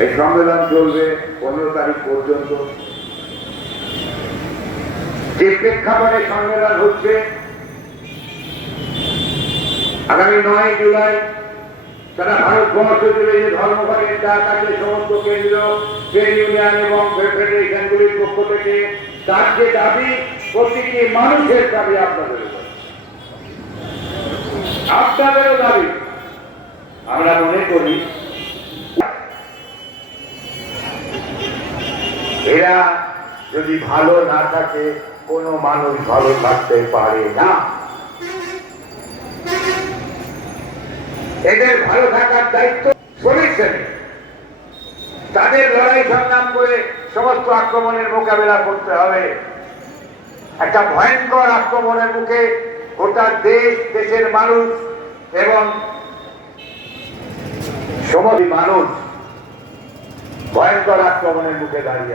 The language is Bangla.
এই সম্মেলন চলবে পনেরো তারিখ পর্যন্ত যে প্রেক্ষাপটে সম্মেলন হচ্ছে, আগামী নয় জুলাই সারা ভারতবর্ষ জুড়ে যে ধর্মঘটের ডাক আছে, সমস্ত কেন্দ্র, ট্রেড ইউনিয়ন এবং ফেডারেশনগুলির পক্ষ থেকে তার যে দাবি, প্রতিটি মানুষের দাবি আপনাদের। আপনাদেরও দাবি আমরা মনে করি এরা যদি ভালো না থাকে, কোনো মানুষ ভালো থাকতে পারে না এদের ভালো থাকার দায়িত্ব শ্রমিক তাদের লড়াই সংগ্রাম করে সমস্ত আক্রমণের মোকাবেলা করতে হবে একটা ভয়ঙ্কর আক্রমণের মুখে গোটা দেশ, দেশের মানুষ এবং সমস্ত মানুষ ভয়ঙ্কর আক্রমণের মুখে দাঁড়িয়ে।